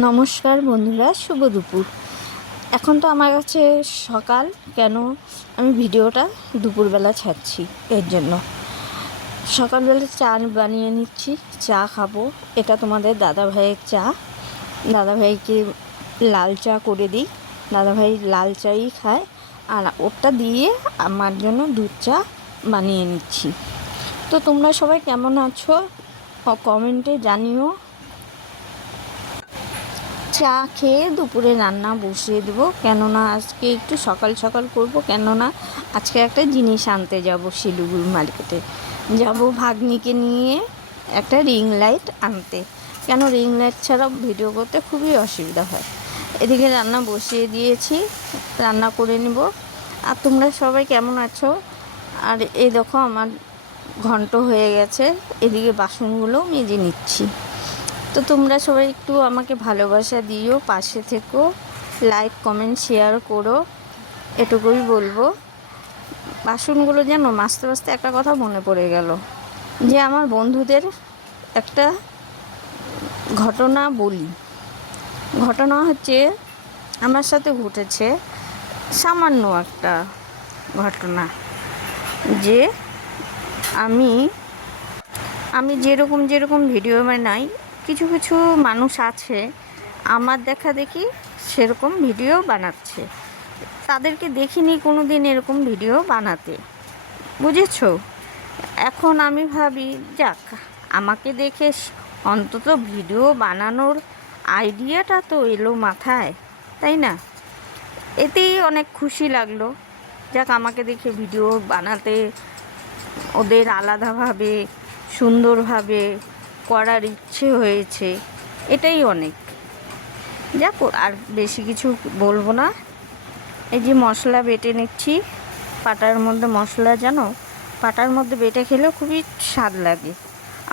নমস্কার বন্ধুরা, শুভ দুপুর। এখন তো আমার কাছে সকাল, কেন আমি ভিডিওটা দুপুরবেলা ছাড়ছি এর জন্য। সকালবেলা চা বানিয়ে নিচ্ছি, চা খাবো। এটা তোমাদের দাদাভাইয়ের চা। দাদাভাইকে লাল চা করে দিই, দাদাভাই লাল চাই খায়, আর ওটা দিয়ে আমার জন্য দুধ চা বানিয়ে নিচ্ছি। তো তোমরা সবাই কেমন আছো কমেন্টে জানিও। চা খেয়ে দুপুরে রান্না বসিয়ে দেবো, কেননা আজকে একটু সকাল সকাল করব। কেননা আজকে একটা জিনিস আনতে যাব, শিলিগুড়ি মার্কেটে যাব ভাগ্নিকে নিয়ে একটা রিং লাইট আনতে। কেন রিং লাইট ছাড়া ভিডিও করতে খুবই অসুবিধা হয়। এদিকে রান্না বসিয়ে দিয়েছি, রান্না করে নেব। আর তোমরা সবাই কেমন আছো? আর এই দেখো আমার ঘন্ট হয়ে গেছে, এদিকে বাসনগুলোও মেজে নিচ্ছি। তো তোমরা সবাই একটু আমাকে ভালোবাসা দিও, পাশে থেকো, লাইক কমেন্ট শেয়ার করো, এটুকুই বলবো। বাসনগুলো যেন মাজতে মাজতে একটা কথা মনে পড়ে গেল, যে আমার বন্ধুদের একটা ঘটনা বলি। ঘটনা হচ্ছে আমার সাথে ঘটেছে, সামান্য একটা ঘটনা। যে আমি যেরকম ভিডিও বানাই, কিছু কিছু মানুষ আছে আমার দেখা দেখি সেরকম ভিডিও বানাচ্ছে। তাদেরকে দেখিনি কোনো দিন এরকম ভিডিও বানাতে, বুঝেছো? এখন আমি ভাবি, যাক, আমাকে দেখে অন্তত ভিডিও বানানোর আইডিয়াটা তো এলো মাথায়, তাই না? এতেই অনেক খুশি লাগলো। যাক, আমাকে দেখে ভিডিও বানাতে ওদের আলাদাভাবে সুন্দরভাবে করার ইচ্ছে হয়েছে, এটাই অনেক। যাক, আর বেশি কিছু বলবো না। এই যে মশলা বেটে নিচ্ছি, পাটার মধ্যে মশলা, জানো, পাটার মধ্যে বেটে খেলে খুবই স্বাদ লাগে।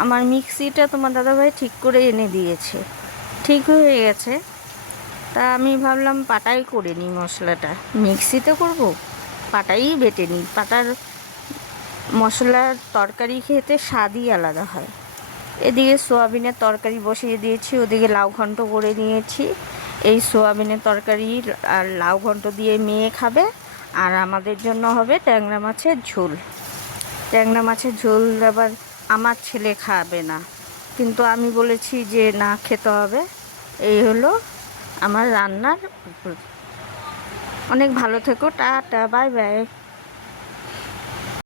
আমার মিক্সিটা তোমার দাদাভাই ঠিক করে এনে দিয়েছে, ঠিক হয়ে গেছে। তা আমি ভাবলাম পাটাই করে নিই মশলাটা, মিক্সিতে করব, পাটাই বেটে নিই। পাটার মশলার তরকারি খেতে স্বাদই আলাদা হয়। এদিকে সোয়াবিনের তরকারি বসিয়ে দিয়েছি, ওদিকে লাউ ঘন্ট করে নিয়েছি। এই সোয়াবিনের তরকারি আর লাউ ঘন্ট দিয়ে মেয়ে খাবে, আর আমাদের জন্য হবে ট্যাংরা মাছের ঝোল। ট্যাংরা মাছের ঝোল আবার আমার ছেলে খাবে না, কিন্তু আমি বলেছি যে না, খেতে হবে। এই হলো আমার রান্নার। অনেক ভালো থেকো, টাটা, বাই বাই।